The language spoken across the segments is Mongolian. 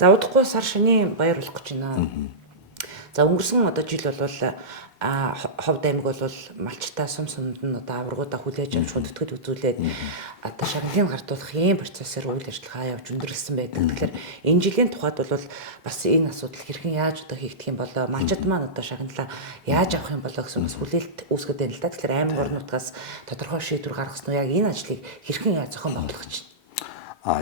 За удахгүй сар шөнийн баяр болох гэж байна. За өнгөрсөн одоо жил бол Ховд аймаг бол малчтай сум сумд нь одоо аваргуудаа хүлээж авч хүндэтгэл үзүүлээд одоо шагналыг гартуулах ийм процессор үйл ажиллагаа явж өндөрлсөн байдаг. Тэгэхээр энэ жилийн тухайд бол бас энэ асуудал хэрхэн яаж одоо хийгдэх юм болоо, малчид маань одоо шагналаа яаж авах юм болоо гэсэн бас хүлээлт үүсгэж байна л да. Тэгэхээр аймаг орнуудаас тодорхой шийдвэр гаргасан нь яг энэ ажлыг хэрхэн зохион байгуулах гэж байна.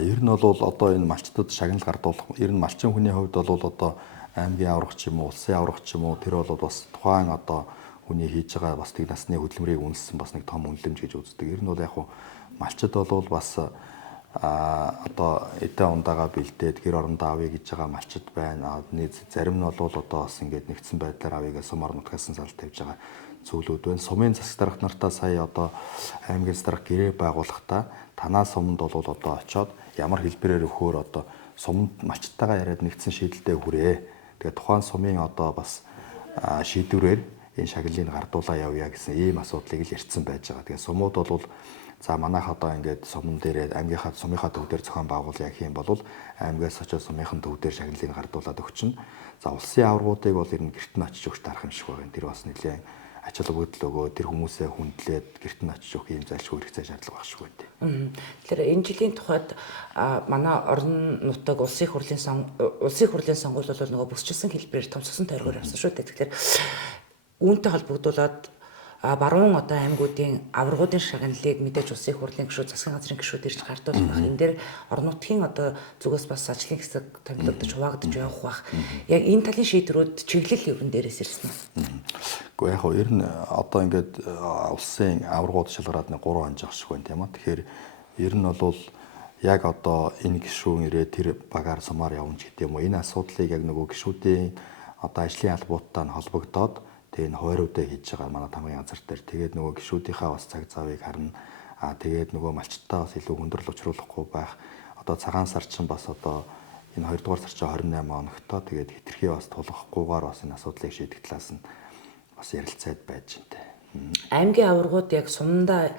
Ер нь бол одоо энэ малчдад шагнал гардуулах, ер нь малчин хүний хувьд бол одоо аймгийн аврах ч юм уу, улсын аврах ч юм уу, тэр бол бас тухайн одоо хүний хийж байгаа бас тэг насны хөдөлмөрийг үнэлсэн бас нэг том үнэлэмж гэж үздэг. Ер нь бол яг хуу малчид бол бас одоо эдэ ундаага бэлдээд гэр орондоо авъя гэж байгаа малчид байна. Зарим нь бол одоо бас ингээд нэгдсэн байдлаар авъя гэж сум орон нутгаас салт тавьж байгаа зүйлүүд байна. Сумын засаг дарга нартаа сая одоо аймгийн дарга гэрээ байгуулахдаа танаа суманд бол одоо очиод ямар хэлбэрээр өгөхөөр одоо сумд малчтайгаа яриад нэгдсэн шийдэлтэд хүрээ. Тэгээ тухайн сумын одоо бас шийдвэрээр энэ шагналыг гардуулаа явъя гэсэн ийм асуудлыг л ярьсан байж байгаа. Тэгээ сумууд бол за манайх одоо ингээд сумн дээрээ аймгийнхаа сумынхаа төв дээр зохион байгуулъя гэх юм бол аймгаас очиж сумынхын төв дээр шагналыг гардуулаад өгчнө. За улсын аваргуудыг бол ер нь гэрт нь очиж өгч тарах юм шиг байна. Тэр бас нэлээд ач холбогдол өгөө тэр хүмүүсээ хүндлээд гэрт нь очиж өгөх юм зайлшгүй хэрэгцээ шаардлага багш шүү дээ. Тэгэхээр энэ жилийн тухайд манай орон нутаг улсын хурлын сонгуул бол нөгөө бүсчилсэн хэлбэрээр том цусан тойргоор явсан шүү дээ. Тэгэхээр үүнтэй холбогдуулаад баруун одоо аймагуудын аваргуудын шагналыг мэдээж улсын хурлын гишүүд, засгийн газрын гишүүд ирж гардуулах байх. Энэ дээр орон нутгийн одоо зүгээс бас ажлын хэсэг томилогдож хуваагдаж явах байх. Яг энэ талын шийдвэрүүд чиглэл хөврөн дээрээс ирсэн юм. Гэхдээ яг ер нь одоо ингээд улсын аваргууд шалгараад 3 хоног шиг байна тийм үү. Тэгэхээр ер нь бол яг одоо энэ гишүүн ирээ тэр багаар сумаар явна ч гэдэг юм уу. Энэ асуудлыг яг нөгөө гишүүдийн одоо ажлын албаутаа нь холбогдоод тэгээ энэ хойруудаа хийж байгаа манай тамгын газар дээр тэгээд нөгөө гишүүдийнхаа бас цаг завыг харна. Тэгээд нөгөө малчтаа бас илүү хүндрэл учруулахгүй байх. Одоо цагаан сар чинь бас одоо энэ 2 дугаар сар чинь 28 хоногтой тэгээд хитрхи бас тулахгүйгээр бас энэ асуудлыг шийдэх талаас нь бас ярилцаад байж байна. Аймгийн аваргууд яг сумдаа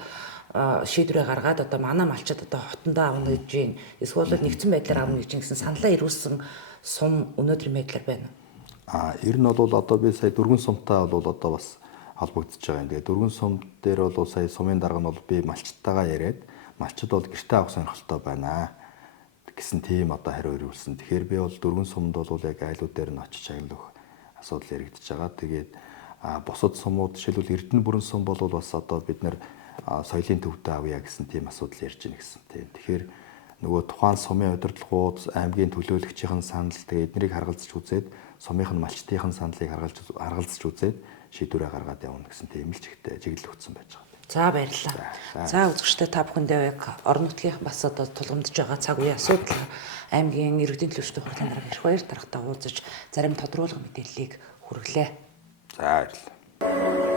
шийдвэрээ гаргаад одоо манай малчид одоо хотондоо авна гэж юм. Эсвэл нэгдсэн байдлаар авна гэж гэсэн саналаа ирүүлсэн сум өнөөдрийн байдлаар байна. Ер нь бол одоо би сая дөрвөн сумтай бол одоо бас холбогдож байгаа юм. Тэгээ дөрвөн сум дээр бол сая сумын дарга нь бол би малчтайгаа яриад малчид бол гэртээ авах сонирхолтой байна гэсэн тийм одоо хариу ирүүлсэн. Тэгэхээр би бол дөрвөн сумд бол яг айлууд дээр нь очиж шагналах асуудал яригдж байгаа. Тэгээд бусад сумууд жишээлбэл Эрдэнэ бүрэн сум бол бас одоо бид нэр соёлын төвдөө авъя гэсэн тийм асуудал ярьж байна гэсэн тийм. Тэгэхээр нөгөө тухайн сумын удирдлагууд, аймгийн төлөөлөгчийн санал тэгээд эднийг харгалзаж үзээд сумынх нь малчтын саналыг харгалзаж үзээд шийдвэрээ гаргаад явна гэсэн тийм л чиглэл өгсөн байж байгаа. За баярлалаа. За үзэгчдээ та бүхэндээ яг орон нутгийн бас одоо тулгамдж байгаа цаг үеийн асуудал аймгийн иргэдийн төлөөлөлтийн хурлын дарга их баяр даргатай уулзаж зарим тодруулга мэдээллийг хүргэлээ. За баярлалаа.